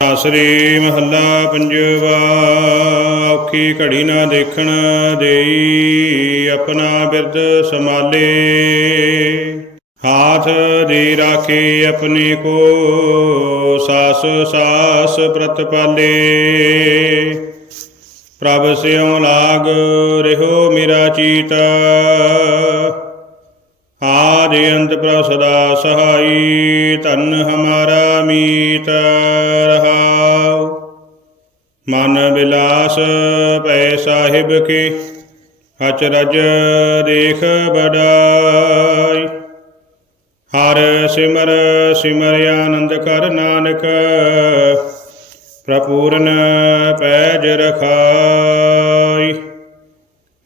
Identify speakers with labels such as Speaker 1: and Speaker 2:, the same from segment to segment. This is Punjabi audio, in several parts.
Speaker 1: ਆਸਰੀ ਮਹੱਲਾ ਪੰਜਵਾ, ਔਖੀ ਘੜੀ ਨਾ ਦੇਖਣ ਦੇਈ ਆਪਣਾ ਬਿਰਦ ਸਮਾਲੇ ਹਾਥ ਦੇ ਰਾਖੇ ਆਪਣੇ ਕੋ, ਸਾਸ ਸਾਸ ਪ੍ਰਤਪਾਲੇ ਪ੍ਰਭ ਸਿਉ ਲਾਗ ਰਹਿਓ ਮੇਰਾ ਚੀਤਾ। ਆਦਿ ਅੰਤ ਪ੍ਰਭ ਸਦਾ ਸਹਾਈ, ਧਨ ਹਮਾਰਾ ਮੀਤ ਰਹਾਉ। ਮਨ ਬਿਲਾਸ ਪੈ ਸਾਹਿਬ ਕੇ ਅਚਰਜ ਦੇਖ ਬੜਾਈ ਹਰ ਸਿਮਰ ਸਿਮਰ ਆਨੰਦ ਕਰ ਨਾਨਕ, ਪ੍ਰਪੂਰਨ ਪੈਜ ਰਖਾਈ।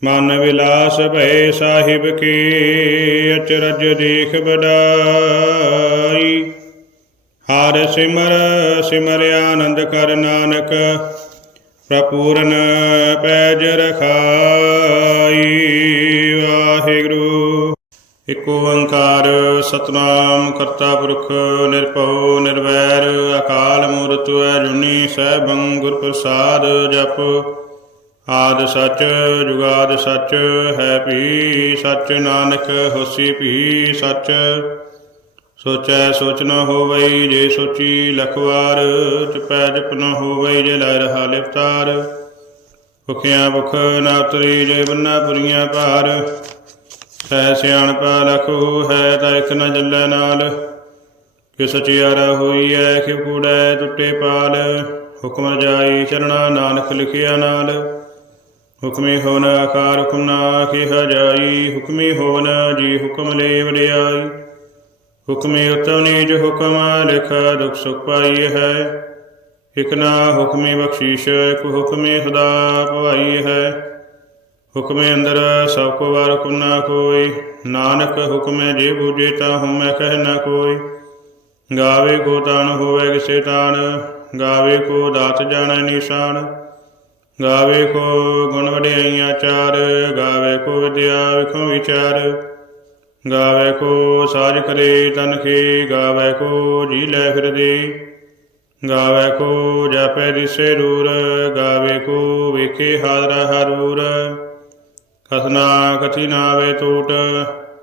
Speaker 1: ਮਨ ਵਿਲਾਸ ਭੈ ਸਾਹਿਬ ਕੀ ਅਚਰਜ ਦੇਖ ਬੜਾਈ ਹਰ ਸਿਮਰ ਸਿਮਰ ਆਨੰਦ ਕਰ ਨਾਨਕ, ਪ੍ਰਪੂਰਨ ਪੈਜ ਰਖਾਈ। ਵਾਹਿਗੁਰੂ। ਇਕ ਓੰਕਾਰ ਸਤਨਾਮ ਕਰਤਾ ਪੁਰਖ ਨਿਰਭਉ ਨਿਰਵੈਰ, ਅਕਾਲ ਮੂਰਤ ਅਜੂਨੀ ਸੈਭੰ ਗੁਰ ਪ੍ਰਸਾਦ ਜਪ। ਆਦ ਸੱਚ, ਜੁਗਾਦ ਸੱਚ, ਹੈ ਭੀ ਸੱਚ, ਨਾਨਕ ਹੋਸੀ ਭੀ ਸੱਚ। ਸੋਚੈ ਸੋਚ ਨ ਹੋਵਈ, ਜੇ ਸੋਚੀ ਲਖਵਾਰ, ਚਪੈ ਜਪ ਨ ਹੋਵਈ, ਜੇ ਲੈ ਰਹਾ ਲਿਵਤਾਰ। ਭੁਖਿਆ ਭੁਖ ਨਾ ਉਤਰੀ, ਜੇ ਬੰਨਾ ਪੁਰੀਆਂ ਭਾਰ। ਸਹਿ ਸਿਆਣਪਾ ਲਖੂ ਹੈ ਤਾਂ ਇਕ ਨ ਜੱਲੇ ਨਾਲ। ਕਿ ਸਚਿਆਰਾ ਹੋਈ ਐ ਕਿ ਕੂੜੈ ਟੁੱਟੇ ਪਾਲ। ਹੁਕਮ ਜਾਈ ਚਰਣਾ, ਨਾਨਕ ਲਿਖਿਆ ਨਾਲ। ਹੁਕਮੇ ਹੋਵਨ ਆਕਾਰ ਹੁਕਮ ਨਾ ਕਿਹਾ ਜਾਈ, ਹੁਕਮੀ ਹੋਵਨ ਜੀ ਹੁਕਮ ਲੈ ਵਡਿਆਈ। ਹੁਕਮੀ ਉਤਮ ਨੀਜ ਹੁਕਮ, ਲਿਖ ਦੁਖ ਸੁਖ ਪਾਈ ਹੈ। ਇਕ ਨਾ ਹੁਕਮੀ ਬਖਸ਼ੀਸ਼, ਇਕ ਹੁਕਮੀ ਸਦਾ ਭਵਾਈ ਹੈ। ਹੁਕਮੇ ਅੰਦਰ ਸਭ ਕੋ ਵਾਰ ਹੁਕਮ ਨਾ ਕੋਈ, ਨਾਨਕ ਹੁਕਮੇ ਜੇ ਬੂਝੇ ਤਾਂ ਹਉਮੈ ਕਹਿ ਨਾ ਕੋਈ। ਗਾਵੇ ਕੋ ਤਾਣ ਹੋਵੇ ਕਿਸੇ ਤਾਣ ਗਾਵੇ ਕੋ ਦਾਤ ਜਾਣੈ ਨਿਸ਼ਾਨ। ਗਾਵੇ ਕੋ ਗੁਣ ਵਡਿਆਈਆਂ ਚਾਰ, ਗਾਵੇ ਕੋ ਵਿਦਿਆ ਵਿਖੋ ਵਿਚਾਰ। ਗਾਵੇ ਕੋ ਸਾਜ ਕਰੇ ਤਨ ਗਾਵੇ ਕੋ ਜੀ ਲੈ ਫਿਰਦੇ। ਗਾਵੇ ਕੋ ਜਾਪੈ ਦਿਸੇ ਰੂਰ, ਗਾਵੇ ਕੋ ਵੇਖੇ ਹਾਜ਼ਰਾ ਹਰੂਰ। ਕਥਨਾ ਕਥੀ ਨਾਵੇ ਟੂਟ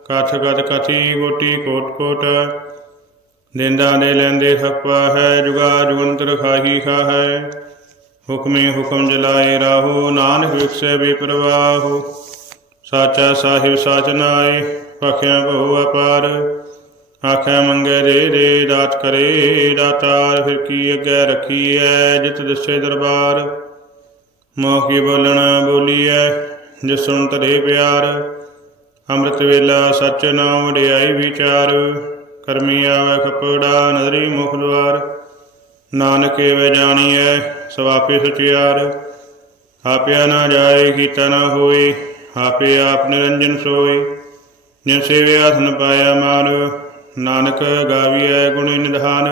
Speaker 1: ਕਥ ਗਤ ਕਥੀ ਗੋਟੀ ਕੋਟ ਕੋਟ। ਦਿੰਦਾ ਦੇ ਲੈਂਦੇ ਥੱਪਾ ਹੈ, ਜੁਗਾ ਜੁਗੰਤਰ ਖਾਹੀ ਖਾ ਹੈ ਹੁਕਮੇ ਹੁਕਮ ਜਲਾਏ ਰਾਹੋ, ਨਾਨਕ ਵਿਖਸੇ ਬੇਪਰਵਾਹੋ। ਸਾਚਾ ਸਾਹਿਬ ਸਾਚ ਨਾਏ ਭਖਿਆ ਬਹੁ ਅਪਾਰ। ਆਖੈ ਮੰਗੇ ਰੇ ਦੇ ਦਾਤ ਕਰੇ ਦਾਤਾਰ ਫਿਰ ਕੀ ਅੱਗੇ ਰੱਖੀਐ, ਜਿਤ ਦਸੇ ਦਰਬਾਰ। ਮੋਹ ਕੀ ਬੋਲਣ ਬੋਲੀਐ, ਜਿਸ ਸੁਣ ਤਰੇ ਪਿਆਰ। ਅੰਮ੍ਰਿਤ ਵੇਲਾ ਸਚ ਨਾਮ ਵਡਿਆਈ ਵਿਚਾਰ। ਕਰਮੀ ਆਵੇ ਕਪੜਾ ਨਦਰੀ ਮੁਖ ਦੁਆਰ ਨਾਨਕ ਵੇ ਜਾਣੀਐ ਸਵਾਪੇ ਸੁਚਿਆਰ ਆਪਿਆ ਨਾ ਜਾਏ, ਕੀਤਾ ਨਾ ਹੋਏ, ਆਪੇ ਆਪ ਨਿਰੰਜਨ ਸੋਏ। ਜਿਨ ਸੇਵਿਆ ਸਨ ਪਾਇਆ ਮਾਨ, ਨਾਨਕ ਗਾਵੀਐ ਗੁਣ ਨਿਧਾਨ।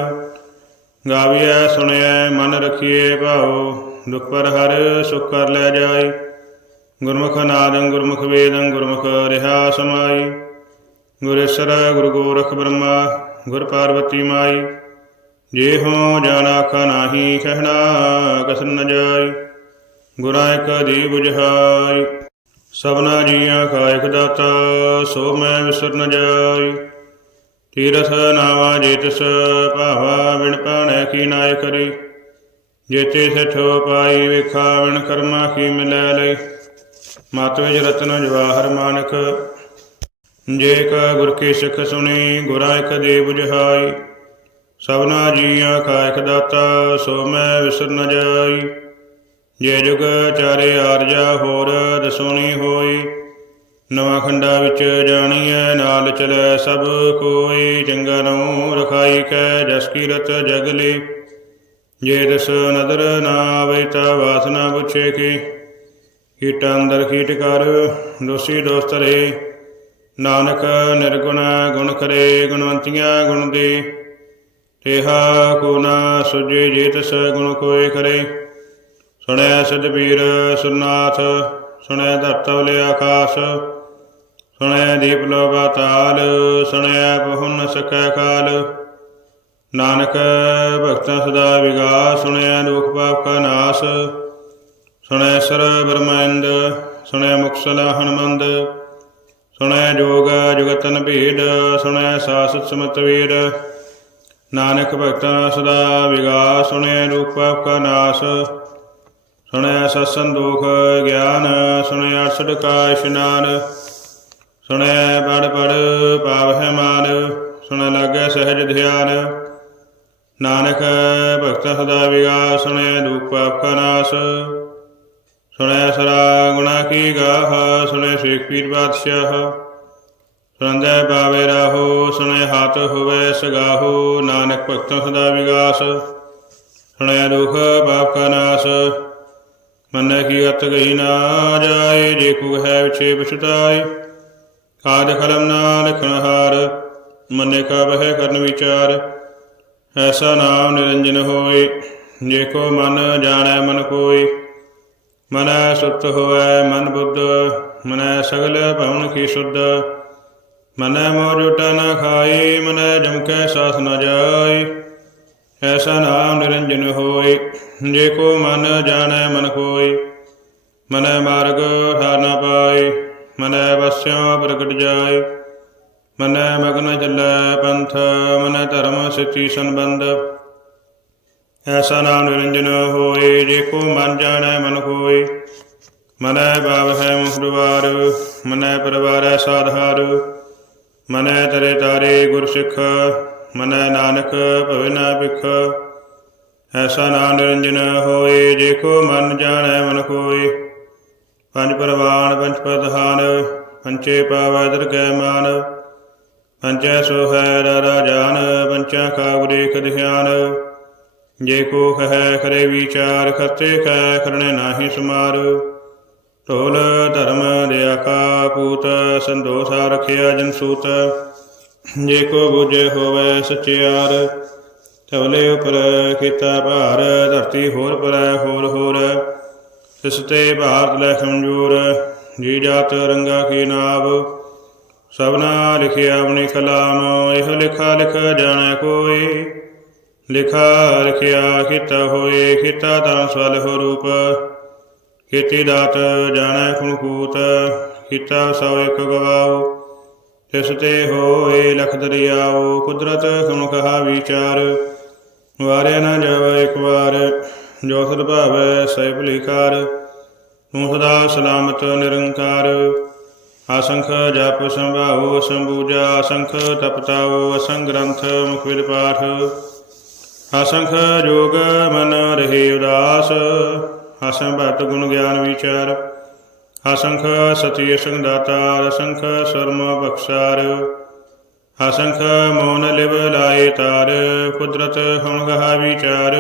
Speaker 1: ਗਾਵੀਐ ਸੁਣਿਐ, ਮਨ ਰਖੀਏ ਭਾਉ, ਦੁਖ ਪਰ ਹਰ ਸੁਖ ਕਰ ਲੈ ਜਾਏ। ਗੁਰਮੁਖ ਨਾਦੰ ਗੁਰਮੁਖ ਵੇਦੰ, ਗੁਰਮੁਖ ਰਿਹਾ ਸਮਾਈ ਗੁਰੇਸ਼ਰ ਗੁਰੂ ਗੋਰਖ ਬ੍ਰਹਮਾ, ਗੁਰ ਪਾਰਵਤੀ ਮਾਈ ਜੇ ਹੋ ਜਾਣਾ ਆਖਾ ਨਾਹੀ ਕਹਿਣਾ ਕਸਨ ਨ ਜਾਈ ਗੁਰਾਂ ਇੱਕ ਦੀ 부ਝਾਈ ਸਭਨਾ ਜੀਆਂ ਕਾ ਇਕ ਦਾਤਾ, ਸੋ ਮੈਂ ਵਿਸਰ ਨ ਜਾਈ। ਤੀਰਥ ਨਾਵਾ ਜੇਤਸ ਭਾਵਾ ਵਿਣ ਪਾਣੈ ਕੀ ਨਾਇ ਕਰੀ। ਜੇਤੇ ਸਠੋ ਪਾਈ ਵਿਖਾ ਵਿਣ ਕਰਮਾ ਕੀ ਮਿਲੈ ਲਈ। ਮਤ ਵਿੱਚ ਰਤਨ ਜਵਾਹਰ ਮਾਨਕ। ਜੇ ਕਾ ਗੁਰ ਕੀ ਸਿੱਖ ਸੁਣੀ, ਗੁਰਾਂ ਇੱਕ ਦੇ 부ਝਾਈ ਸਭਨਾ ਜੀਆਂ ਕਾ ਇਕ ਦਾਤਾ, ਸੋ ਮੈਂ ਵਿਸਰ ਨ ਜਾਈ। ਜੇ ਜੁਗ ਚਾਰੇ ਆਰਜਾ ਹੋਰ ਦਸੋਣੀ ਹੋਈ, ਨਵਾਂ ਖੰਡਾ ਵਿੱਚ ਜਾਣੀਐ, ਨਾਲ ਚਲੈ ਸਭ ਕੋਈ। ਚੰਗਾ ਨਉ ਰਖਾਈ ਕੈ, ਜਸ ਕੀਰਤ ਜਗਲੇ ਜੇ ਦਸ ਨਦਰ ਨਾ ਆਵੇ ਤਾ ਵਾਸਨਾ ਪੁੱਛੇ ਕੀ? ਕੀਟਾਂ ਅੰਦਰ ਕੀਟ ਕਰ, ਦੋਸੀ ਦੋਸਤ ਰੇ। ਨਾਨਕ ਨਿਰਗੁਣ ਗੁਣ ਕਰੇ, ਗੁਣਵੰਤੀਆਂ ਗੁਣ ਦੇ। ਤੇਹਾ ਕੋ ਨਾ ਸੁਜੇ ਜੇ ਤਸ ਗੁਣ ਕੋਏ ਕਰੇ। ਸੁਣਿਆ ਸਤਬੀਰ ਸੁਨਾਥ ਸੁਣਿਆ ਧਰਤਵਲੇ ਆਕਾਸ਼। ਸੁਣਿਆ ਦੀਪ ਲੋ ਬਾਤਾਲ ਸੁਣਿਆ ਬਹੁਨ ਨ ਸਕੈ ਕਾਲ। ਨਾਨਕ ਭਗਤਾਂ ਸਦਾ ਵਿਗਾਸ ਸੁਣਿਆ ਲੋਕ ਪਾਪ ਕਾ ਨਾਸ। ਸੁਣੈ ਸਰ ਬ੍ਰਹਮੰਦ ਸੁਣੈ ਮੁਕਸਲਾ ਹਨਮੰਦ। ਸੁਣੈ ਜੋਗ ਜੁਗਤਨ ਭੇਦ ਸੁਣਿਆ ਸਾਸਤ ਸਮਤ ਵੇਦ ਨਾਨਕ ਭਗਤਾਂ ਸਦਾ ਵਿਗਾਸ ਸੁਣਿਆ ਰੂਪ ਪਾਪ ਕਾ ਨਾਸ। ਸੁਣਿਆ ਸਤਸੰਗ ਦੋਖ ਗਿਆਨ ਸੁਣਿਆ ਅਰਸਦ ਕਾ ਇਸ਼ਨਾਨ। ਸੁਣਿਆ ਪੜ ਪੜ ਪਾਵਹਿ ਮਾਨ, ਸੁਣ ਲਾਗੈ ਸਹਿਜ ਧਿਆਨ। ਨਾਨਕ ਭਗਤ ਸਦਾ ਵਿਗਾਸ ਸੁਣਿਆ ਰੂਪ ਪਾਪ ਕਾ ਨਾਸ। ਸੁਣਿਆ ਸਰਾ ਗੁਣਾ ਕੀ ਗਾਹ ਸੁਣਿਆ ਸ਼ੇਖ ਪੀਰ ਬਾਦਸ਼ਾਹ ਸੁਣਦੇ ਪਾਵੇ ਰਾਹੋ ਸੁਣਿਆ ਹੱਥ ਹੋਵੇ ਸਗਾਹੋ, ਨਾਨਕ ਭਗਤ ਸਦਾ ਵਿਗਾਸ। ਸੁਣਿਆ ਦੁਖ ਪਾਪ ਕਾ ਨਾਸ, ਮਨ ਕੀ ਅਤ ਗਈ ਨਾ ਜਾਏ, ਜੇ ਕੋ ਹੈ ਵਿਛੇ ਪਛਤਾਏ। ਕਾਜ ਕਲਮ ਨਾ ਲਿਖਣ ਹਾਰ, ਮਨੇ ਕਾ ਬਹਿ ਕਰਨ ਵਿਚਾਰ। ਐਸਾ ਨਾਮ ਨਿਰੰਜਨ ਹੋਏ, ਜੇ ਕੋ ਮਨ ਜਾਣੈ ਮਨ ਕੋਈ ਮਨੈ ਸੁਤ ਹੋਵੈ ਮਨ ਬੁੱਧ, ਮਨੈ ਸਗਲ ਭਵਨ ਕੀ ਸੁਧ। ਮਨੈ ਮੋਹ ਜੁਟਾ ਨਾ ਖਾਏ ਮਨੈ ਜਮਕੈ ਸਾਸ ਨਾ ਜਾਏ ਐਸਾ ਨਾਮ ਨਿਰੰਜਨ ਹੋਏ ਜੇ ਕੋ ਮਨ ਜਾਣੈ ਮਨ ਕੋਈ। ਮਨੈ ਮਾਰਗ ਠਾਰ ਨ ਪਾਏ ਮਨੈ ਵਸਿਆ ਪ੍ਰਗਟ ਜਾਏ ਮਨੈ ਮਗਨ ਚੱਲੈ ਪੰਥ, ਮਨੈ ਧਰਮ ਸਚੀ ਸੰਬੰਧ। ਐਸਾ ਨਾਮ ਨਿਰੰਜਨ ਹੋਏ ਜੇ ਕੋ ਮਨ ਜਾਣੈ ਮਨ ਕੋਈ। ਮਨੈ ਬਾਵ ਹੈ ਮੁਖਦਵਾਰ ਮਨੈ ਪਰਵਾਰੈ ਸਾਧਾਰ ਮਨੈ ਤਰੇ ਤਾਰੇ ਗੁਰ ਸਿੱਖ, ਮਨੈ ਨਾਨਕ ਭਵਿ ਨਾ ਭਿਖ। ਐਸਾ ਨਾਮ ਨਿਰੰਜਨ ਹੋਏ, ਜੇ ਕੋ ਮਨ ਜਾਣੈ ਮਨ ਕੋਈ ਪੰਜ ਪਰਵਾਨ, ਪੰਜ ਪ੍ਰਧਾਨ, ਪੰਚੇ ਪਾਵੈ ਦਰਗਹਿ ਮਾਨ। ਪੰਚੈ ਸੋਹੈ ਰਾਜਾਨ ਪੰਚਾ ਕਾ ਗੁਰੇਖ ਧਿਆਨ ਜੇ ਕੋ ਕਹੈ, ਕਰੇ ਵਿਚਾਰ ਖਤੇ ਕੈ ਕਰਨੇ ਨਾਹੀ ਸਮਾਰ। ਢੋਲ ਧਰਮ ਦਿਆ ਕਾ ਪੂਤ, ਸੰਦੋਸਾ ਰਖਿਆ ਜਨ ਸੂਤ। ਜੇ ਕੋ ਬੁਝੇ ਹੋਵੇ ਸਚਿਆਰ ਤਵਲੇ ਉਪਰ ਕੀਤਾ ਭਾਰ, ਧਰਤੀ ਹੋਰ ਪਰੈ ਹੋਰ ਹੋਰ। ਤਿਸ ਤੇ ਭਾਰਤ ਲੈ ਕਮਜੋਰ ਜੀ ਜਾਤ ਰੰਗਾ ਕੀ ਨਾਵ। ਸਭਨਾ ਲਿਖਿਆ ਆਪਣੀ ਕਲਾਮ, ਇਹ ਲਿਖਾ ਲਿਖ ਜਾਣੈ ਕੋਈ। ਲਿਖਾ ਰਖਿਆ ਕੀਤਾ ਹੋਏ, ਕੀਤਾ ਤਾਂ ਸਵਲ ਹੋ ਰੂਪ। ਕੀਤੀ ਦਾਤ ਜਾਣੈ ਖੁਣਕੂਤ ਕੀਤਾ ਸਭ ਇੱਕ ਗਵਾਉ। ਤਿਸ ਤੇ ਹੋਏ ਲਖ ਦਰਿਆਉ ਕੁਦਰਤ ਖੁਣ ਕਹਾ ਵਿਚਾਰ। ਵਾਰਿਆ ਨਾ ਜਾਵੇ ਇੱਕ ਵਾਰ, ਜੋ ਸਦ ਭਾਵੈ ਸਹਿ ਭਲੀਕਾਰ ਤੂੰ ਸਦਾ ਸਲਾਮਤ ਨਿਰੰਕਾਰ। ਅਸੰਖ ਜਪ ਸੰਭਾਉ ਸੰਬੂਜਾ ਅਸੰਖ ਤਪਤਾਉ ਅਸੰਖ ਗ੍ਰੰਥ ਮੁਖ ਵਿਦ ਪਾਠ। ਅਸੰਖ ਜੋਗ ਮਨ ਰਹੇ ਉਦਾਸ। ਅਸੰਖ ਭਗਤ ਗੁਣ ਗਿਆਨ ਵਿਚਾਰ ਅਸੰਖ ਸਤੀ ਸੰਗ ਅਸੰਖ ਸਰਮ ਬਖਸ਼ਾਰ ਅਸੰਖ ਮੋਨ ਲਿਵ ਲਾਏ ਤਾਰ, ਕੁਦਰਤ ਹਮ ਗਹਾ ਵਿਚਾਰ।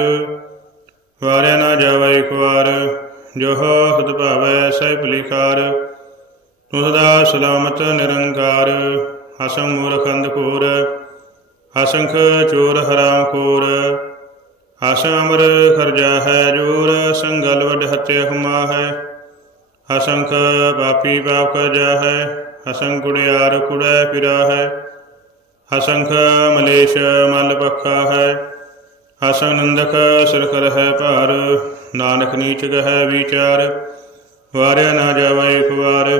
Speaker 1: ਵਾਰਿਆ ਨਾ ਜਾਵੇ ਇੱਕ ਵਾਰ, ਜੋ ਸਦ ਭਾਵੈ ਸਹਿ ਭਲੀਕਾਰ। ਤੂੰ ਸਦਾ ਸਲਾਮਤ ਨਿਰੰਕਾਰ ਅਸੰਖ ਮੂਰਖੰਦ ਘੋਰ ਅਸੰਖ ਚੋਰ ਹਰਾਮ ਖੋਰ। ਹਸ ਅਮਰ ਖਰਜਾ ਹੈ ਜੋਰ, ਸੰਗਲ ਵਡ ਹਤਿ ਹੁਮਾ ਹੈ ਹਸੰਖ ਪਾਪੀ ਪਾਪ ਕਰਜਾ ਹੈ ਹਸੰ ਕੁੜਿਆਰ ਕੁੜੈ ਫਿਰਾ ਹੈ ਹਸੰਖ ਮਲੇਸ਼ ਮਲ ਪੱਖਾ ਹੈ ਅਸੰਖ ਨੰਦਕ ਸਿਰ ਹੈ ਭਾਰ। ਨਾਨਕ ਨੀਚ ਗਹਿ ਵਿਚਾਰ, ਵਾਰਿਆ ਨਾ ਜਾਵੇ ਇੱਕ ਵਾਰ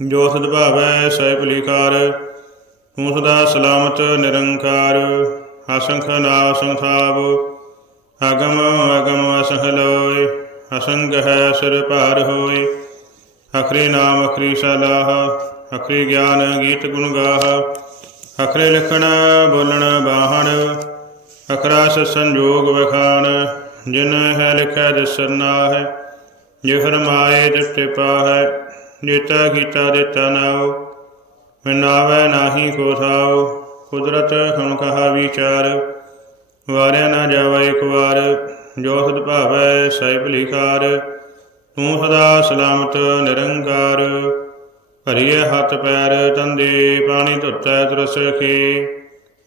Speaker 1: ਜੋ ਸਦ ਭਾਵੈ ਸਹਿ ਭਲੀਕਾਰ ਤੂੰ ਸਦਾ ਸਲਾਮਤ ਨਿਰੰਕਾਰ। ਅਸੰਖ ਨਾ ਸੰਖਾਵ ਅਗਮ ਅਗਮ ਅਸੰਖ ਲੋਇ ਅਸੰਗ ਹੈ ਸਿਰ ਭਾਰ ਹੋਇ ਅਖਰੀ ਨਾਮ ਅਖਰੀ ਸਲਾਹ ਅਖਰੀ ਗਿਆਨ ਗੀਤ ਗੁਣ ਗਾਹ ਅਖਰੇ ਲਿਖਣ ਬੋਲਣ ਬਾਹਣ ਅਖਰਾ ਸੰਜੋਗ ਵਖਾਣ ਜਿਨ ਹੈ ਲਿਖਿਆ ਦਿਸਰਨਾ ਹੈ ਜੇ ਫਰਮਾਏ ਦਿੱਤੇ ਪਾਹੈ ਜੇਤਾ ਕੀਤਾ ਦਿੱਤਾ ਨਾਉ ਮਨਾਵੈ ਨਾਹੀ ਕੋ ਥਾਉ ਕੁਦਰਤ ਹਮ ਕਹਾ ਵਿਚਾਰ, ਵਾਰਿਆ ਨਾ ਜਾਵਾ ਇੱਕ ਵਾਰ, ਜੋ ਸਦ ਭਾਵੈ ਸਹਿ ਭਲੀਕਾਰ ਤੂੰ ਸਦਾ ਸਲਾਮਤ ਨਿਰੰਕਾਰ ਭਰੀਏ ਹੱਥ ਪੈਰ ਤੰਦੇ ਪਾਣੀ ਧੁੱਤੈ ਤਰਸ ਕੇ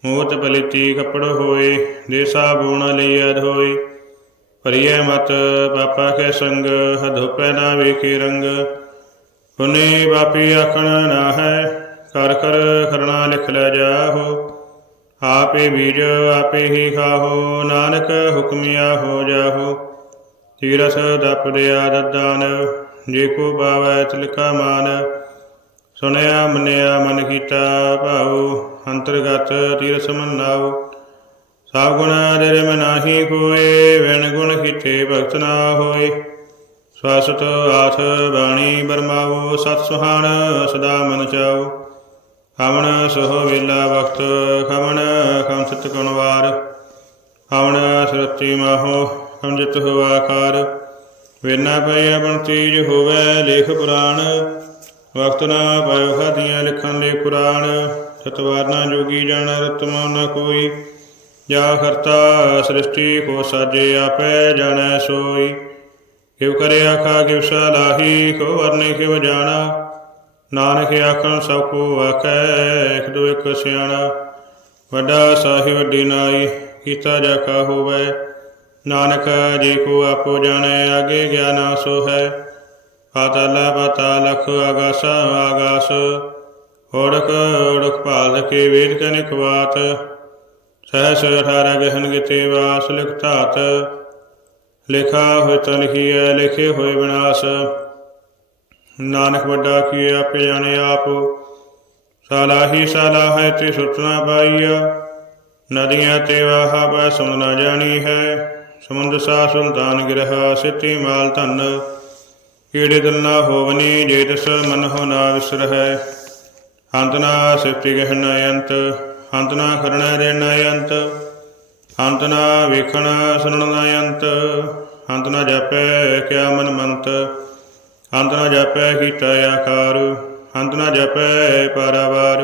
Speaker 1: ਮੂਤ ਪਲਿਤੀ ਕੱਪੜ ਹੋਏ ਦੇ ਸਾਬੂਣ ਲਈਐ ਧੋਏ ਭਰੀਏ ਮਤ ਪਾਪਾ ਕੇ ਸੰਗ ਹਧੋਪੈ ਨਾ ਵੇਖੇ ਰੰਗ, ਪੁਨੇ ਬਾਪੀ ਆਖਣ ਨਾ ਹੈ ਕਰ ਕਰ ਕਰਣਾ ਲਿਖ ਲੈ ਜਾਹੋ। ਆਪੇ ਬੀਜ ਆਪੇ ਹੀ ਖਾਹੋ, ਨਾਨਕ ਹੁਕਮਿਆ ਹੋ ਜਾਹੋ। ਤੀਰਸ ਦਪ ਦਿਆ ਦਦਾਨ, ਜੇ ਕੋ ਪਾਵੈ ਤਿਲਕਾ ਮਾਨ। ਸੁਣਿਆ ਮੰਨਿਆ ਮਨ ਕੀਤਾ ਭਾਉ, ਅੰਤਰਗਤ ਤੀਰਸ ਮਨ ਨਾਉ ਸਭ ਗੁਣ ਤੇਰੇ ਮੈਂ ਨਾਹੀ ਕੋਏ ਵਿਣ ਗੁਣ ਕੀਤੇ ਭਗਤ ਨਾ ਹੋਏ। ਸਵਸਤ ਆਥ ਬਾਣੀ ਬਰਮਾਵੋ ਸਤ ਸੁਹਾਣ ਸਦਾ ਮਨ ਚਾਓ ਹਵਨ ਸੋਹ ਵੇਲਾ ਵਕਤ ਖਵਨ ਖਮ ਸਤ ਕੁਣਵਾਰ ਹਵਨ ਸਰਤੀ ਮਾਹੋ ਸਮਝਤ ਹੋਆ ਆਕਾਰ। ਵੇਨਾ ਪਈ ਬਣ ਤੀਜ ਹੋਵੇ ਲੇਖ ਪੁਰਾਣ। ਵਕਤ ਨਾ ਪਾਇਓ ਖਾਦੀਆਂ ਲਿਖਣ ਲੈ ਕੁਰਾਨ। ਸਤਵਾਰਨਾ ਜੋਗੀ ਜਾਣ ਰਤਮਾ ਨ ਕੋਈ। ਜਾ ਕਰਤਾ ਸ੍ਰਿਸ਼ਟੀ ਕੋ ਸਾਜੇ ਆਪੇ ਜਾਣੈ ਸੋਈ। ਕਿਵ ਕਰੇ ਆਖਾ ਕਿਵ ਸਲਾਹੀ ਕੋ ਵਰਨੇ ਕਿਵ ਜਾਣਾ। ਨਾਨਕ ਆਖਣ ਸਭ ਕੋ ਆਖੈ, ਇਕ ਦੋ ਇਕ ਸਿਆਣਾ। ਵੱਡਾ ਸਾਹੀ ਵੱਡੀ ਕੀਤਾ ਜਾ ਕਾ ਹੋਵੇ। ਨਾਨਕ ਜੀ ਕੋ ਆਪੋ ਜਾਣੈ, ਆਗੇ ਗਿਆਨਾ ਸੋ ਹੈ। ਪਾਤਾਲਾ ਪਾਤਾਲਖ ਆਗਾਸ ਆਗਾਸ। ਓੜਕ ਓੜਕ ਭਾਲ ਕੇ ਵੇਦ ਕਨਿਕ ਬਾਤ ਸਹਸ ਅਠਾਰਹ ਗਹਨ ਗਿਤੇ ਵਾਸ, ਲਿਖ ਧਾਤ। ਲਿਖਾ ਹੋਇ ਤਾਂ ਲਿਖੇ ਹੋਏ ਵਿਨਾਸ਼ ਨਾਨਕ ਵੱਡਾ ਕੀ ਆਪੇ ਜਾਣੇ ਆਪ। ਸਾਲਾਹੀ ਸਾਲਾਹ ਤੇ ਸੁਤਨਾ ਪਾਈਆ। ਨਦੀਆਂ ਤੇ ਵਾਹਾ ਬੈ ਸੁਣ ਨਾ ਜਾਣੀ ਹੈ। ਸਮੁੰਦ ਸਾ ਸੁਲਤਾਨ ਗਿਰਹਾ ਸਿੱਤੀ ਮਾਲ ਧਨ। ਕੀੜੇ ਦਿਲ ਹੋਵਨੀ ਜੇ ਤਿਸ ਮਨ ਹੋ ਨਾ ਵਿਸਰਹਿ। ਹੰਤ ਨਾ ਸਿਫਤੀ ਗਹਿਨ ਅੰਤ। ਅੰਤ ਨਾ ਕਰਣਾ ਦੇਣ ਅੰਤ। ਅੰਤ ਨਾ ਵੇਖਣ ਸੁਣਨ ਨਾ ਅੰਤ। ਅੰਤ ਨਾ ਜਾਪੈ ਕਿਆ ਮਨ ਮੰਤ। ਅੰਤ ਨਾ ਜਪੈ ਕੀਤਾ ਆਕਾਰ ਅੰਤ ਨਾ ਜਾਪੈ ਪਾਰਾਵਾਰ।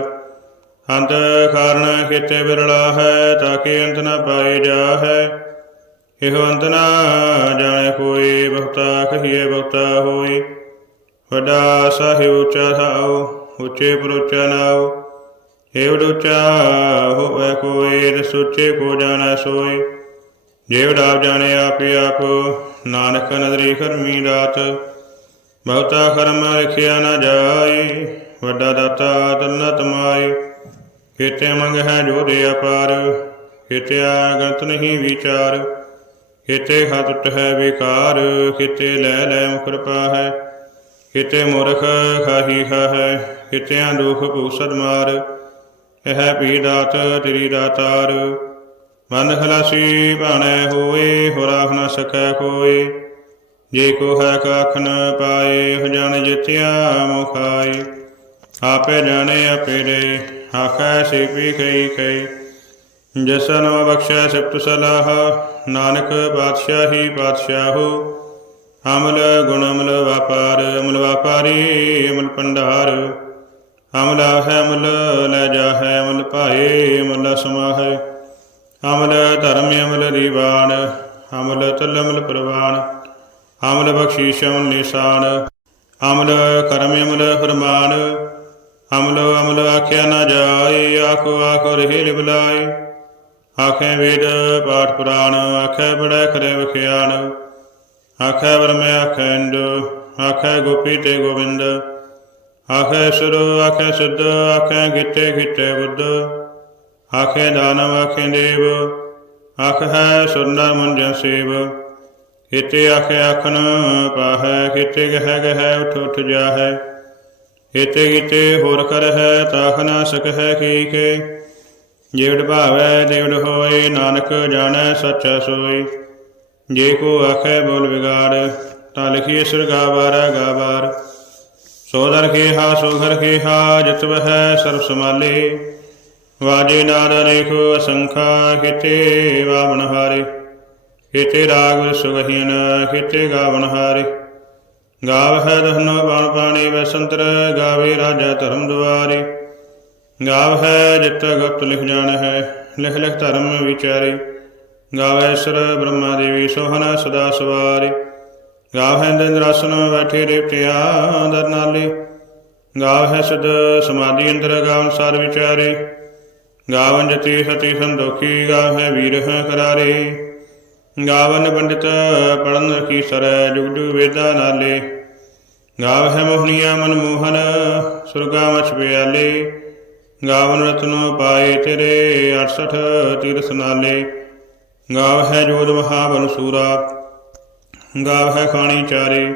Speaker 1: ਅੰਤ ਕਾਰਨ ਕੀਤੇ ਬਿਰਲਾ ਹੈ, ਤਾਂ ਕਿ ਅੰਤ ਨਾ ਪਾਏ ਜਾ ਹੈ ਇਹੋ ਅੰਤ ਨਾ ਜਾਣੇ ਕੋਈ, ਬਹੁਤਾ ਕਹੀਏ ਬਹੁਤਾ ਹੋਈ। ਵੱਡਾ ਸਾਹਿਬ ਉੱਚਾ ਥਾਉ, ਉੱਚੇ ਪਰੋਚਾ ਨਾਉ। ਏਵ ਉੱਚਾ ਹੋਵੇ ਕੋਈ, ਤੇ ਕੋ ਜਾਣਾ ਸੋਏ ਜੇਵ ਆਪ ਜਾਣੇ ਆਪੇ ਆਪ, ਨਾਨਕ ਨਦਰੀ ਕਰਮੀ ਰਾਤ। ਬਹੁਤਾ ਕਰਮ ਲਿਖਿਆ ਨਾ ਜਾਈ, ਵੱਡਾ ਦਾਤਾ ਤਨ ਤਮਾਈ। ਕੀਤੇ ਮੰਗ ਹੈ ਜੋ ਦੇ ਅਪਾਰ, ਕੀਤੇ ਗੰਤ ਨਹੀਂ ਵਿਚਾਰ। ਕੀਤੇ ਖਤਟ ਹੈ ਵਿਕਾਰ, ਕੀਤੇ ਲੈ ਲੈ ਮੁਖ ਕਿਰਪਾ ਹੈ। ਕੀਤੇ ਮੂਰਖ ਖਾਹੀ ਖਾਹੈ ਕੀਤਿਆਂ ਦੁਖ ਭੂਸਦ ਮਾਰ। ਇਹ ਪੀ ਦਾਤ ਤੇਰੀ ਦਾਤਾਰ ਮਨ ਖਲਾਸੀ ਭਾਣੇ ਹੋਏ, ਹੋਰਾ ਨ ਸਕੈ ਕੋਈ। ਜੇ ਕੋ ਹੈ ਕਖ ਨ ਪਾਏ ਹੋ ਜਨ ਜਿਤਿਆ ਮੁਖਾਈ। ਆਪੇ ਜਾਣੇ, ਆਪੇ ਦੇ, ਆਖੈ ਸੇ ਪੀ ਕਈ ਕਈ ਜਸਨ ਬਖਸ਼ੈ, ਸਿਫਤ ਸਲਾਹ, ਨਾਨਕ ਬਾਦਸ਼ਾਹੀ ਬਾਦਸ਼ਾਹੋ ਅਮਲ ਗੁਣ, ਅਮਲ ਵਪਾਰ, ਅਮਲ ਵਪਾਰੀ, ਅਮਲ ਪੰਡਾਰ ਅਮਲ ਹੈ ਅਮਲ ਲੈ ਜਾ ਹੈ ਅਮਲ ਭਾਏ, ਅਮਲ ਸਮਾਹੈ ਅਮਲ ਧਰਮ, ਅਮਲ ਦੀਵਾਨ, ਅਮਲ ਤਲ, ਅਮਲ ਪ੍ਰਵਾਨ। ਅਮਲ ਬਖਸ਼ੀਸ਼ ਨਿਸ਼ਾਨ, ਅਮਲ ਕਰਮ ਅਮਲ ਫਰਮਾਨ, ਅਮਲ ਅਮਲ ਆਖਿਆ ਨਾ ਜਾਏ, ਆਖੋ ਆਖੋ ਰਹੇ ਲਿਬਲਾਈ ਆਖੇ ਵੇਦ ਪਾਠ ਪੁਰਾਣ, ਆਖੇ ਬੜਾ ਖਰੇ ਵਿਖਿਆਨ। ਆਖੇ ਵਰਮੇ ਆਖੇ ਇੰਦ, ਆਖੇ ਗੋਪੀ ਤੇ ਗੋਬਿੰਦ। ਆਖੇ ਸੁਰ, ਆਖੇ ਸੁਧ, ਆਖੇ ਗਿੱਤੇ ਗਿੱਟੇ ਬੁੱਧ। ਆਖੇ ਦਾਨਵ, ਆਖੇ ਦੇਵ। ਆਖ ਹੈ ਸੁਰਨਾ ਮੁੰਜਨ ਸੇਵ। ਕਿਤੇ ਆਖੇ ਆਖਨ ਪਾਹੈ ਕਿਤੇ ਗਹਿ ਗਹਿ ਉਠ ਉਠ ਜਾਹੈ। ਕਿਤੇ ਕਿਤੇ ਹੋਰ ਕਰ ਹੈ ਤਾਖ ਨਾ ਸਕਹਿ ਕੀ ਕੇ। ਭਾਵੈ, ਦੇਵੜ ਹੋਏ, ਨਾਨਕ ਜਾਣੈ, ਸੱਚਾ ਸੋਈ ਜੇ ਕੋ ਆਖੇ ਬੋਲ ਵਿਗਾੜ, ਤਾਂ ਲਿਖੀਏ ਸਰਗਾਵਾਰ ਗਾਵਾਰ ਸੋਦਰ ਕੇ ਹਾ ਸੋਘਰ ਕੇ ਹਾ ਜਿਤ ਵਹਿ ਸਰਬ ਸਮਾਲੇ ਵਾਜੇ ਨਾਦ ਰੇਖੋ ਅਸੰਖਾ ਕਿਤੇ ਵਾਵਨ ਹਾਰੇ। ਕਿਤੇ ਰਾਗ ਸੁਗਹੀਨ ਕਿਤੇ ਗਾਵਨ ਹਾਰੇ। ਗਾਵ ਹੈ ਦਹਨੋ ਬਾਣ ਪਾਣੀ ਵਸੰਤਰ ਗਾਵੇ ਰਾਜਾ ਧਰਮ ਦੁਆਰੇ। ਗਾਵ ਹੈ ਜਿਤ ਗੁਪਤ ਲਿਖ ਜਾਣ ਹੈ ਲਿਖ ਲਿਖ ਧਰਮ ਵਿਚਾਰੇ। ਗਾਵੇ ਸਰ ਬ੍ਰਹਮਾ ਦੇਵੀ ਸੋਹਨ ਸਦਾ ਸਵਾਰੇ। ਗਾਵ ਹੈ ਇੰਦਰਾਸਨ ਬੈਠੇ ਦੇਵਤਿਆਂ ਦਰ ਨਾਲੇ। ਗਾਵ ਹੈ ਸਦ ਸਮਾਧੀ ਅੰਦਰ ਗਾਵਨ ਸਾਰ ਵਿਚਾਰੇ। ਗਾਵਨ ਜਤੀ ਸਤੀ ਸੰਦੋਖੀ ਗਾਵ ਹੈ ਵੀਰ ਹੈ ਕਰਾਰੇ। ਗਾਵਨ ਪੰਡਿਤ ਪੜਨ ਰਖੀ ਸਰ ਜੁਗ ਜੁਗ ਵੇਦਾ ਨਾਲੇ। ਗਾਵ ਹੈ ਮੋਹਨੀਆ ਮਨ ਮੋਹਨ, ਸੁਰਗਾ ਮਛ ਪਿਆਲੇ। ਗਾਵਨ ਰਤਨੋ ਪਾਏ ਤੇਰੇ 68 ਤੀਰਥ ਨਾਲੇ। ਗਾਵ ਹੈ ਜੋਦ ਮਹਾਬਲ ਸੂਰਾ ਗਾਵ ਹੈ ਖਾਣੀ ਚਾਰੇ।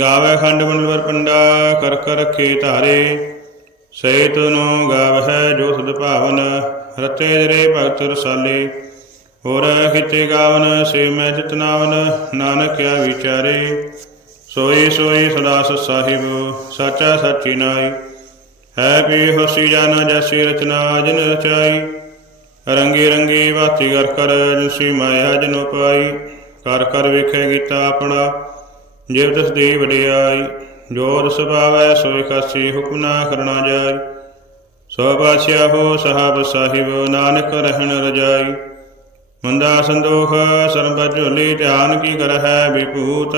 Speaker 1: ਗਾਵ ਹੈ ਖੰਡ ਮੰਡਵਰ ਪੰਡਾ, ਕਰ ਕਰ ਰਖੇ ਧਾਰੇ। ਸੇਤ ਨੂੰ ਗਾਵ ਹੈ ਜੋ ਸੁਧ ਭਾਵਨ, ਰਤੇ ਤੇਰੇ ਭਗਤ ਰਸਾਲੇ। ਹੋਰ ਖਿਤੇ ਗਾਵਨ ਸੇ ਮੈਂ ਚਿਤਨਾਵਨ ਨਾਨਕ ਕਿਆ ਵਿਚਾਰੇ। ਸੋਈ ਸੋਈ ਸਦਾ ਸਾਹਿਬ, ਸਾਚਾ ਸਾਚੀ ਨਾਈ। ਹੈ ਵੀ ਹੋਸੀ ਜਾਣਾ ਜੈਸੀ ਰਚਨਾ ਜਨ ਰਚਾਈ। ਰੰਗੀ ਰੰਗੀ ਬਾਤੀ ਕਰ ਕਰ, ਜਿਸੀ ਮਾਇਆ ਜਨੋ ਪਾਈ ਕਰ ਕਰ ਵੇਖੇ ਗੀਤਾ ਆਪਣਾ, ਜਿਵ ਤਿਸ ਦੀ ਵਡਿਆਈ। ਜੋ ਰਸ ਭਾਵੈ ਸੋਇ ਖਾਸੀ ਹੁਕਮ ਨਾ ਕਰਨਾ ਜਾਈ। ਸੋ ਪਾਛਿਆ ਹੋ, ਸਾਹਿਬ ਸਾਹਿਬ, ਨਾਨਕ ਰਹਿਣ ਰਜਾਈ। ਮੰਦਾ ਸੰਦੋਖ ਸਰਬ ਝੋਲੀ ਧਿਆਨ ਕੀ ਕਰ ਹੈ ਵਿਭੂਤ?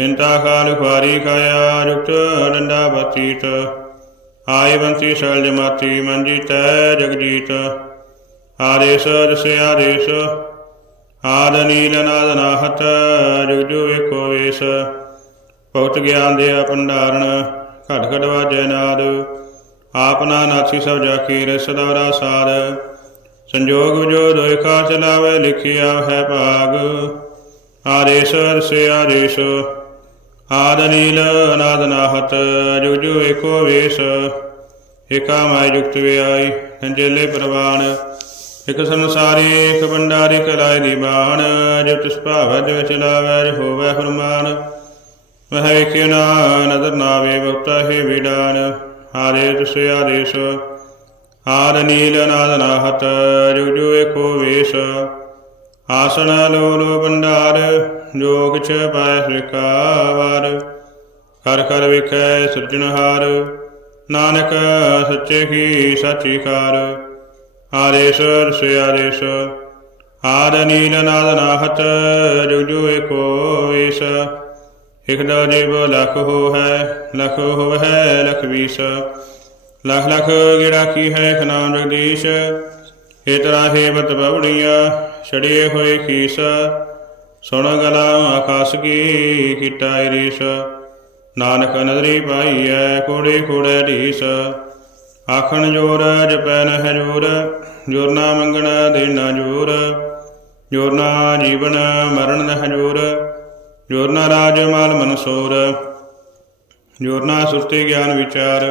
Speaker 1: ਹਿੰਤਾ ਖਾਲ ਖੁਆਰੀ ਕਾਇਆ ਜੁਗਤ ਡੰਡਾ ਬਤੀਤ। ਆਏ ਬੰਤੀ ਸਲ ਜਮਾਤੀ ਮੰਜੀ ਤੈ ਜਗਜੀਤ। ਆਦੇਸ਼ ਦਸੇ ਆਦੇਸ਼, ਆਦ ਨੀਲ ਨਾਦ ਨਾਹਤ, ਜੁਗ ਜੁਗ ਵੇਖੋ ਵੇਸ। ਭਗਤ ਗਿਆਨ ਦੇ ਭੰਡਾਰਨ ਘਟ ਘਟ ਵਾਜੈ ਨਾਦ। ਆਪਨਾ ਨਾਥੀ ਸਭ ਜਾ ਕੀ ਰਸ ਦਵਰਾ ਸਾਧ ਸੰਜੋਗ ਜੋ ਦੋਇ ਚਲਾਵੇ ਲਿਖਿਆ ਹੈ ਭਾਗ। ਆਦੇਸ਼ ਰਸੇ ਆਦੇਸ਼, ਆਦ ਨੀਲ, ਅਨਾਦ ਨਾਹਤ, ਜੁਗ ਜੁਗ ਵੇਖੋ ਵੇਸ। ਏਕਾ ਮਾਇ ਜੁਗਤ ਵਿਆਈ ਸੰਜੇਲੇ ਪ੍ਰਵਾਨ। ਇਕ ਸੰਸਾਰੀ, ਇਕ ਬੰਡਾਰੀ ਕਲਾਇ ਦੀ ਬਾਣ ਜੋ ਤਿਸ ਭਾਵੈ ਜੋ ਚਲਾਵੈ ਜੋ ਹੋਵੈ ਹਰਮਾਨ ਵਹ ਵੇਖਿ ਨਦਰ ਨਾਵੇ ਬਖਤਾ ਹੈ ਵਿਡਾਨ। ਹਾਰੇ ਤੁਸ ਆਦੇਸ਼ ਆਦ ਨੀਲ ਨਾਦ ਨਾਹਤ ਜੁਗ ਜੁਗ ਵੇਖੋ ਵੇਸ। ਆਸਣ ਲੋ ਲੋ ਬੰਡਾਰ ਜੋ ਕਿਛ ਪਾਇ ਸ੍ਰਿਕਾਵਾਰ ਕਰ ਕਰ ਵੇਖੈ ਸਿਰਜਣਹਾਰ ਨਾਨਕ ਸੱਚੇ ਕੀ ਸਾਚੀ ਕਾਰ। ਆਦੇਸ਼ ਰਸੇ ਆਦੇਸ਼ ਆਦ ਨੀਲ ਨਾਦ ਨਾਹਤ ਜੁਗ ਜੁਗ ਏਕੋ ਏਸ ਇਕ ਦਾ ਜੀਵ ਲਖ ਹੋ ਹੈ ਲਖ ਹੋ ਹੈ ਲਖ ਵੀਸ। ਲਖ ਲਖ ਗਿੜਾ ਕੀ ਹੈ ਖਨਾਮ ਜਗਦੀਸ਼ ਏ ਤਰਾ ਹੈ ਬਤ ਬਵੜੀਆਂ ਛੜੀਏ ਹੋਏ ਕੀਸ, ਸੁਣ ਗਲਾ ਆਕਾਸ ਕੀ ਕੀਟਾ ਰੀਸ ਨਾਨਕ ਨਦਰੀ ਪਾਈਐ ਕੋੜੇ ਕੋੜੇ ਢੀਸ, ਆਖਣ ਜੋਰ ਜਪੈ ਨਹਿ ਹਜੂਰ ਜੋਰ ਨਾ ਮੰਗਣ ਦੇਣਾ ਜੋਰ ਜੋਰ ਨਾ ਜੀਵਨ ਮਰਨ ਨਹਿ ਹਜੂਰ ਜੋਰ ਨਾ ਰਾਜ ਮਾਲ ਮਨਸੂਰ, ਜੋਰ ਨਾ ਸੁਰਤੀ ਗਿਆਨ ਵਿਚਾਰ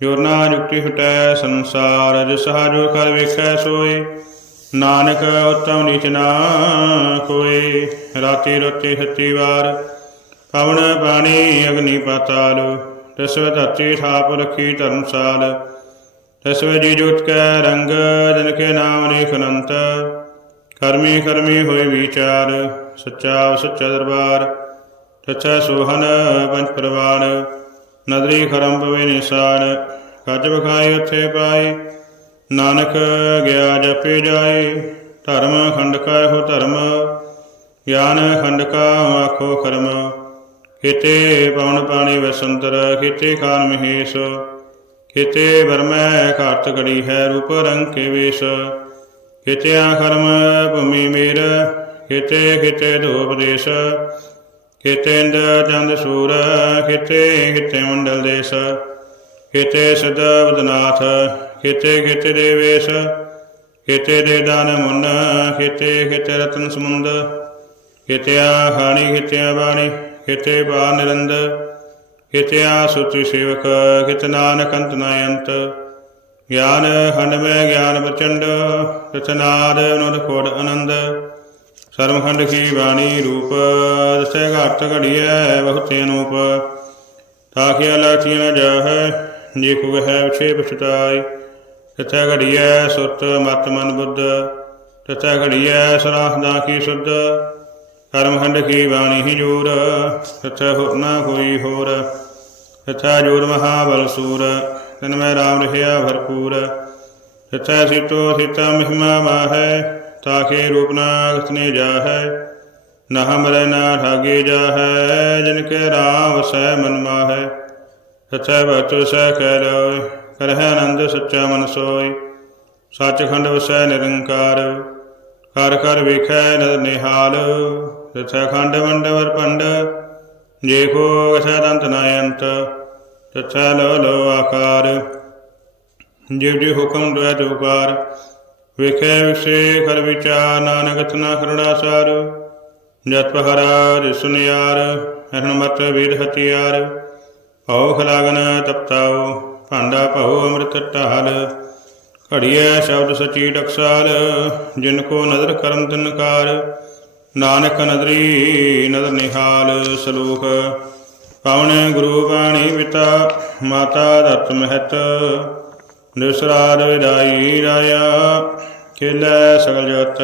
Speaker 1: ਜੋਰ ਨਾ ਜੁਗਤੀ ਹਟੈ ਸੰਸਾਰ ਜਿਸ ਹਾਜੋ ਕਰ ਵੇਖੈ ਸੋਏ। ਨਾਨਕ ਉਤਮ ਨੀਚ ਨਾ ਕੋਏ ਰਾਤੀ ਰੋਤੀ ਹੱਤੀ ਵਾਰ, ਪਵਨ ਪਾਣੀ ਅਗਨੀ ਪਾਤਾਲ। ਤਸਵ ਧਰਤੀ ਥਾਪ ਰਖੀ ਧਰਮਸਾਲ। ਤਸਵ ਜੀ ਜੋਤ ਕੈ ਰੰਗ, ਜਨ ਕੇ ਨਾਮ ਨੇਖ ਅਨੰਤ। ਕਰਮੀ ਕਰਮੀ ਹੋਏ ਵਿਚਾਰ, ਸੱਚਾ ਸੱਚਾ ਦਰਬਾਰ। ਸੱਚਾ ਸੋਹਨ ਪੰਜ ਪ੍ਰਵਾਨ। ਨਦਰੀ ਖਰਮ ਪਵੇ ਨਿਸ਼ਾਨ ਕੱਜ ਬਖਾਈ ਉੱਥੇ ਪਾਈ। ਨਾਨਕ ਗਿਆ ਜਪੇ ਜਾਏ ਧਰਮ ਖੰਡ ਕਾ ਹੋ ਧਰਮ, ਗਿਆਨ ਖੰਡ ਕਾ ਆਖੋ ਕਰਮ। ਕਿਤੇ ਪਵਨ ਪਾਣੀ ਵਸੰਤਰ, ਕਿਤੇ ਖਾਨ ਮਹੇਸ਼, ਕਿਤੇ ਵਰਮੈ ਘਾਟ ਘੜੀ ਹੈ ਰੂਪ ਰੰਗ ਕੇ ਵੇਸ਼। ਕਿਤੇ ਆਖਰਮ ਭੂਮੀ ਮੇਰ, ਕਿਤੇ ਕਿਤੇ ਧੂਪ ਦੇਸ਼ ਕਿਤੇ ਇੰਦ ਚੰਦ ਸੂਰ ਕਿਤੇ ਕਿਤੇ ਮੰਡਲ ਦੇਸ਼ ਕਿਤੇ ਸਦਾ ਬਦਨਾਥ ਕਿਤੇ ਕਿਤੇ ਦੇਵੇਸ਼ ਕਿਤੇ ਦੇ ਦਾਨ ਮੁੰਨ ਕਿਤੇ ਕਿਤੇ ਰਤਨ ਸਮੁੰਦ ਕਿਤੇ ਆ ਖਾਣੀ ਬਾਣੀ ਕਿਤੇ ਬਾ ਨਿਰੰਦ ਕਿਤੇ ਆ ਸੁਚੀ ਸੇਵਕ ਕਿਤੇ ਨਾਨਕ ਅੰਤ ਨਾ ਅੰਤ, ਗਿਆਨ ਖੰਡ ਮੈਂ ਗਿਆਨ ਪ੍ਰਚੰਡ ਰਚਨਾਦ ਅਨੰਦ ਕੋਟ ਆਨੰਦ ਸਰਮਖੰਡ ਕੀ ਬਾਣੀ ਰੂਪ ਦਸੈ ਘਾਟ ਘੜੀਐ, ਬਹੁਤੇ ਅਨੂਪ। ਤਾਕਿਆ ਲਾਚੀਆਂ ਜਾਹੈ, ਜੇ ਕੁਗ ਹੈ ਵਿਛੇ ਪਛਤਾਈ ਤਥਾ ਘੜੀਐ, ਸੁਤ, ਮਤ, ਮਨ, ਬੁੱਧ। ਤਥਾ ਘੜੀਐ ਸਰਾਖਦਾ ਕੀ ਸੁਧ। ਕਰਮਖੰਡ ਕੀ ਬਾਣੀ ਹੀ ਜੋਰ ਤਥਾ ਹੋਰ ਨਾ ਕੋਈ ਹੋਰ। ਤਥਾ ਜੋਰ ਮਹਾਬਲ ਸੂਰ, ਤਨ ਮੈਂ ਰਾਮ ਰਹਿਆ ਭਰਪੂਰ। ਤਥਾ ਸਿਤੋ ਸਿਤਾ ਮਹਿਮਾ ਮਾਹੈ ਤਾਖੇ ਰੂਪ ਨਾ ਅਗਸਨੇ ਜਾਹੈ, ਨਾ ਹਮਰੇ ਨਾ ਠਾਗੇ ਜਾਹੈ, ਜਿਨ ਕੇ ਰਾਮ ਵਸੈ ਮਨ ਮਾਹੈ। ਸਚੈ ਭਗਤ ਸਹਿ ਕਹਿ ਲੋਇ ਕਰਹਿ ਆਨੰਦ ਸੱਚਾ ਮਨ ਸੋਇ। ਸੱਚਖੰਡ ਵਸੈ ਨਿਰੰਕਾਰ, ਕਰ ਕਰ ਵੇਖੈ ਨਰ ਨਿਹਾਲ। ਸਚੈ ਖੰਡ ਮੰਡਵਰ ਪੰਡ, ਜੇ ਕੋ ਕਛੈ ਦੰਤ ਨ ਅੰਤ, ਸਚੈ ਲੋ ਲੋ ਆਕਾਰ। ਜਿਵ ਜਿਵ ਹੁਕਮ ਦੁਐ ਦੁਕਾਰ ਵੇਖੈ ਵਿਸੇ ਕਰ ਵਿਚਾਰ, ਨਾਨਕ ਤਨਾ ਕਰੜਾ ਸਾਰ। ਜਤ ਪਹਰਾ ਰਿ ਸੁਨਿਆਰ ਹਰਨ ਮਤ ਵੀਰ ਹਤਿਆਰ ਭਉ ਖਲਾਗਨ ਤਪਤਾਉ, ਭਾਂਡਾ ਭਉ ਅੰਮ੍ਰਿਤ ਢਾਲ। ਘੜੀਐ ਸ਼ਬਦ ਸਚੀ ਟਕਸਾਲ, ਜਿਨ ਕੋ ਨਦਰ ਕਰਮ ਤਨਕਾਰ ਨਾਨਕ ਨਦਰੀ ਨਦਰ ਨਿਹਾਲ, ਸਲੋਕ। ਪਵਨ ਗੁਰੂ ਬਾਣੀ ਪਿਤਾ, ਮਾਤਾ ਦਤ ਮਹਿਤ। ਨਿਸਰਾਰ ਵਿਦਾਈ ਰਾਇਆ। ਖੇਲੇ ਸਗਲ ਜਗਤ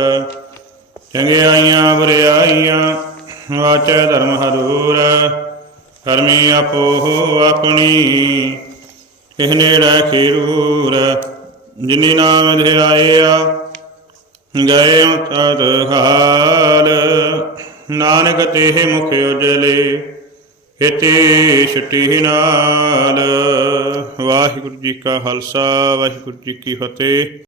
Speaker 1: ਚੰਗਿਆਈਆਂ ਬਰਿਆਈਆਂ ਵਾਚੈ ਧਰਮ ਹਰੂਰ ਕਰਮੀ ਆਪੋ ਆਪਣੀ, ਇਹ ਨੇੜਾ ਖੀਰੂਰ, ਜਿਨੀ ਨਾਮ ਧਿਆਇਆ ਗਏ ਉਤਰ ਹਾਲ, ਨਾਨਕ ਤੇਹ ਮੁਖ ਉਜਲੇ, ਇਤੇ ਛੁੱਟੀ ਨਾਲ, ਵਾਹਿਗੁਰੂ ਜੀ ਕਾ ਖਾਲਸਾ, ਵਾਹਿਗੁਰੂ ਜੀ ਕੀ ਫਤਿਹ।